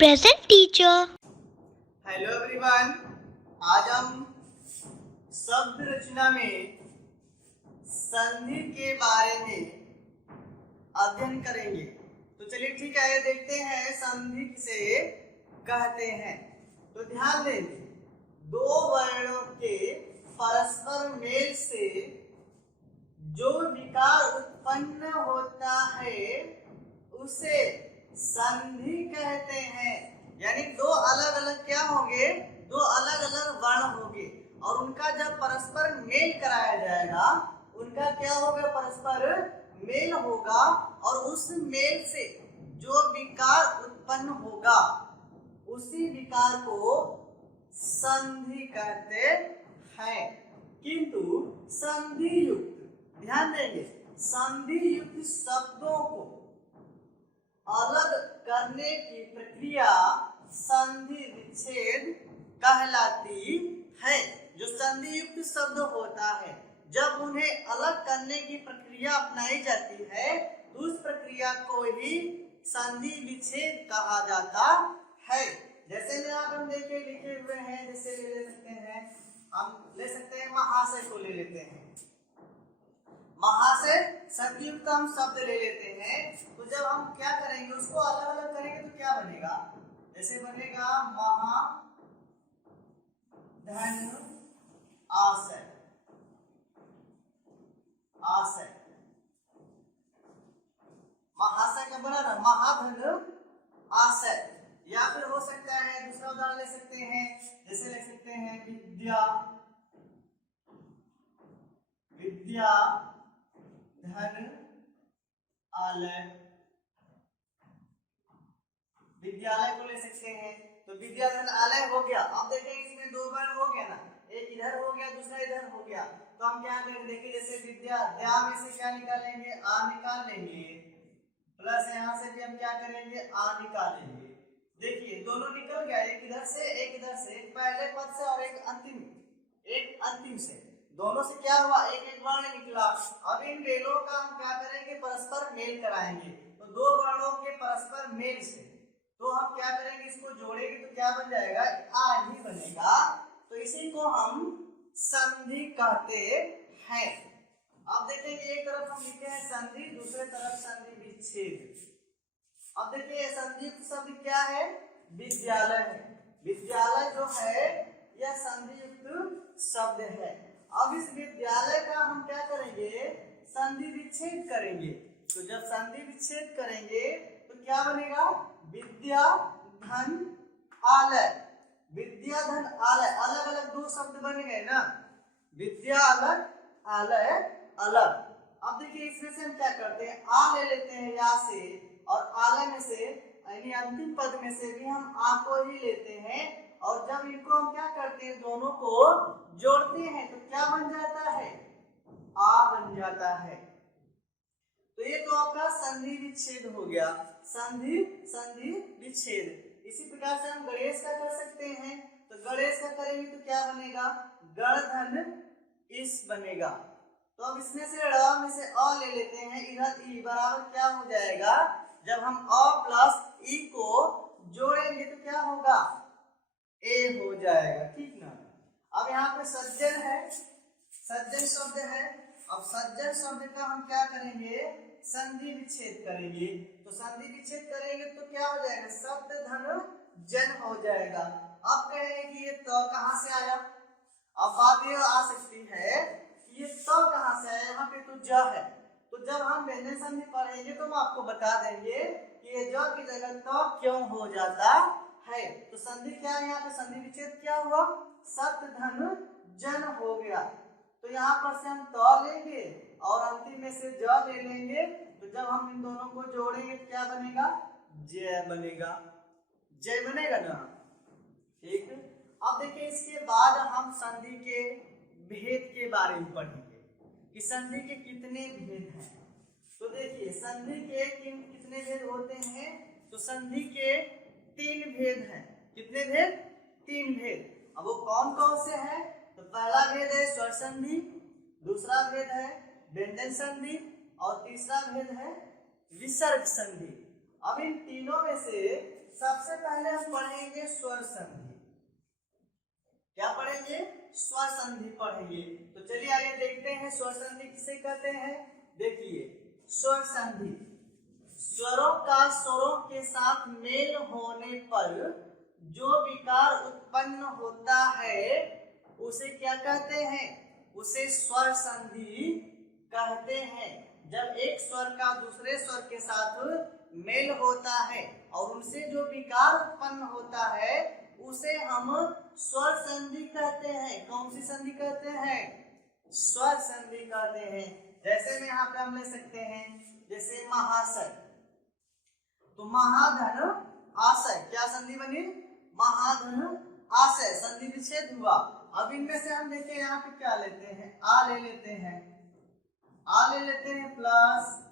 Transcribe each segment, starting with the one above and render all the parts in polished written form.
Present teacher. Hello everyone, आज हम शब्द रचना में संधि के बारे में अध्ययन करेंगे। तो चलिए ठीक है, देखते हैं संधि किसे कहते हैं। तो ध्यान देंगे, दो वर्णों के परस्पर मेल से जो विकार उत्पन्न होता है उसे संधि कहते हैं। यानी दो अलग अलग क्या होंगे, दो अलग अलग वर्ण होंगे और उनका जब परस्पर मेल कराया जाएगा, उनका क्या होगा, परस्पर मेल होगा और उस मेल से जो विकार उत्पन्न होगा उसी विकार को संधि कहते हैं। किंतु संधि युक्त, ध्यान देंगे, संधि युक्त शब्दों को अलग करने की प्रक्रिया संधि विच्छेद कहलाती है। जो संधि युक्त शब्द होता है, जब उन्हें अलग करने की प्रक्रिया अपनाई जाती है तो उस प्रक्रिया को ही संधि विच्छेद कहा जाता है। जैसे में आप हम देखे लिखे हुए हैं, जैसे ले सकते हैं, हम ले सकते हैं महाशय को ले लेते हैं। महाशय संधि युक्त हम शब्द ले लेते हैं, तो जब हम क्या करेंगे, उसको अलग अलग करेंगे तो क्या बनेगा, जैसे बनेगा महा धन आशय, आशय महाशय का बना ना, महाधन आशय। या फिर हो सकता है दूसरा उदाहरण ले सकते हैं, जैसे ले सकते हैं विद्या, विद्या धन आलय, विद्यालय को ले सकते हैं। तो विद्या धन आलय हो गया। अब देखें इसमें दो वर्ण हो गया ना, एक इधर हो गया दूसरा इधर हो गया। तो हम क्या करेंगे, देखिए जैसे विद्या, द्या में से क्या निकालेंगे, आ निकाल लेंगे, प्लस यहाँ से भी हम क्या करेंगे, आ निकालेंगे। देखिए दोनों निकल गया, एक इधर से एक इधर से, एक पहले पद से और एक अंतिम से, दोनों से क्या हुआ, एक एक वर्ण निकला। अब इन मेलों का हम क्या करेंगे, परस्पर मेल कराएंगे। तो दो वर्णों के परस्पर मेल से तो हम क्या करेंगे, इसको जोड़ेंगे तो क्या बन जाएगा, आ ही बनेगा। तो इसी को हम संधि कहते हैं। अब देखेंगे एक तरफ हम लिखे हैं संधि, दूसरे तरफ संधि विच्छेद। अब देखिए संधि शब्द क्या है, विद्यालय है। विद्यालय जो है यह संधि युक्त शब्द है। अब इस विद्यालय का हम क्या करेंगे, संधि विच्छेद करेंगे। तो जब संधि विच्छेद करेंगे तो क्या बनेगा, विद्या धन आलय, विद्या धन आलय, अलग अलग दो शब्द बन गए ना, विद्या अलग आलय अलग। अब देखिए इसमें से हम क्या करते हैं, आ ले लेते हैं या से, और आलय में से यानी अंतिम पद में से भी हम आ को ही लेते हैं, और जब इनको हम क्या करते हैं, दोनों को जोड़ते हैं तो क्या बन जाता है, आ बन जाता है। तो ये तो आपका संधि विच्छेद हो गया, संधि विच्छेद। इसी प्रकार से हम गणेश का कर सकते हैं। तो गणेश का करेंगे तो क्या बनेगा, गण धन इस बनेगा। तो अब इसमें से ड़ में से अ ले लेते हैं, इधर ई बराबर क्या हो जाएगा, जब हम अ प्लस ई को जोड़ेंगे तो क्या होगा, ए हो जाएगा, ठीक ना। अब यहाँ पे सज्जन है, सज्जन शब्द है। अब सज्जन शब्द का हम क्या करेंगे, संधि विच्छेद करेंगे। तो संधि विच्छेद करेंगे तो क्या हो जाएगा, शब्द धन जन हो जाएगा। अब कहेंगे कि ये त कहाँ से आया। अब बात ये आ सकती है कि ये त कहाँ से आया, यहाँ पे तो ज है। तो जब हम व्यंजन संधि पढ़ेंगे तो हम आपको बता देंगे कि ये ज की जगह त क्यों हो जाता है। तो संधि क्या है, यहाँ पे संधि विच्छेद क्या हुआ, शब्द धन जन हो गया। तो यहाँ पर से हम त लेंगे और अंतिम में से ज ले लेंगे। तो जब हम इन दोनों को जोड़ेंगे तो क्या बनेगा, जय बनेगा, जय बनेगा ना, ठीक। अब देखिए इसके बाद हम संधि के भेद के बारे में पढ़ेंगे कि संधि के कितने भेद हैं। तो देखिए संधि के कितने भेद होते हैं, तो संधि के 3 भेद हैं। कितने भेद, 3 भेद। अब वो कौन कौन से हैं, तो पहला भेद है स्वर संधि, दूसरा भेद है व्यंजन संधि और तीसरा भेद है विसर्ग संधि। अब इन तीनों में से सबसे पहले हम पढ़ेंगे स्वर संधि। क्या पढ़ेंगे? स्वर संधि पढ़ेंगे। तो चलिए आगे देखते हैं स्वर संधि किसे कहते हैं। देखिए स्वर संधि स्वरों का स्वरों के साथ मेल होने पर जो विकार उत्पन्न होता है उसे क्या कहते हैं? उसे स्वर संधि कहते हैं। जब एक स्वर का दूसरे स्वर के साथ मेल होता है और उनसे जो विकार उत्पन्न होता है उसे हम स्वर संधि कहते हैं। कौन सी संधि कहते हैं? स्वर संधि कहते हैं। जैसे में यहाँ पे हम ले सकते हैं, जैसे महाशय, तो महाधन आशय, क्या संधि बनी? महाधन आशय, संधि विच्छेद हुआ। अब इनमें से हम देखिए यहाँ पे क्या लेते हैं, आ ले लेते हैं, आ ले लेते हैं प्लस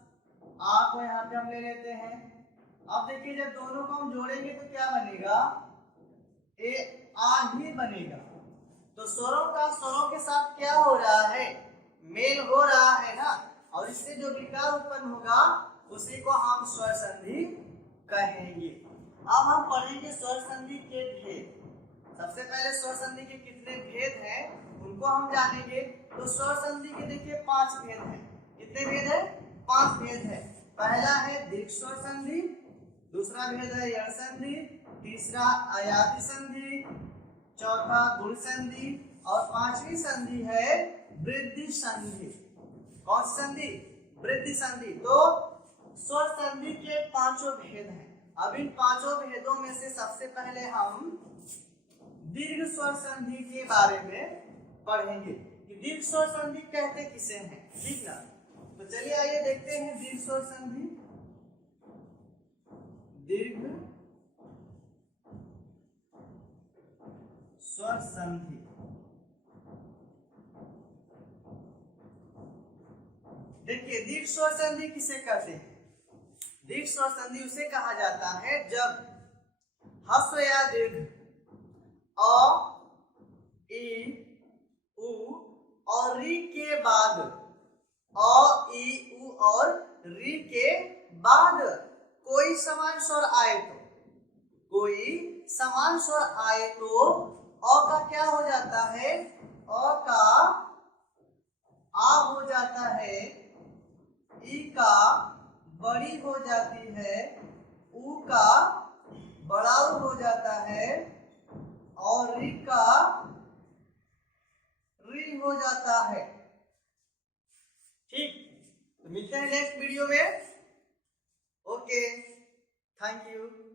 आ को यहाँ पे हम ले लेते हैं। अब देखिए जब दोनों को हम जोड़ेंगे तो क्या बनेगा? ए आ ही बनेगा। तो स्वरों का स्वरों के साथ क्या हो रहा है? मेल हो रहा है ना, और इससे जो विकार उत्पन्न होगा उसी को हम स्वर संधि कहेंगे। अब हम पढ़ेंगे स्वर संधि के भेद। सबसे पहले स्वर संधि के कितने भेद हैं उनको हम जानेंगे। तो स्वर संधि के देखिए 5 भेद हैं। कितने भेद है? 5 भेद है। पहला है दीर्घ स्वर संधि, दूसरा भेद है यण संधि, तीसरा अयादि संधि, चौथा गुण संधि और 5वीं संधि है वृद्धि संधि। कौन सी संधि? वृद्धि संधि। तो स्वर संधि के 5 भेद हैं। अब इन 5 भेदों में से सबसे पहले हम दीर्घ स्वर संधि के बारे में पढ़ेंगे कि दीर्घ स्वर संधि कहते किसे हैं। ठीक ना? तो चलिए आइए देखते हैं दीर्घ स्वर संधि। दीर्घ स्वर संधि देखिए दीर्घ स्वर संधि किसे कहते हैं? दीर्घ स्वर संधि उसे कहा जाता है जब ह्रस्व या दीर्घ अ, इ, उ और री के बाद, अ, इ, उ और री के बाद कोई समान स्वर आए तो, कोई समान स्वर आए तो अ का क्या हो जाता है? अ का आ हो जाता है, ई का बड़ी हो जाती है, उ का बड़ा हो जाता है और री का री हो जाता है। ठीक, तो मिलते हैं नेक्स्ट वीडियो में। Okay, thank you.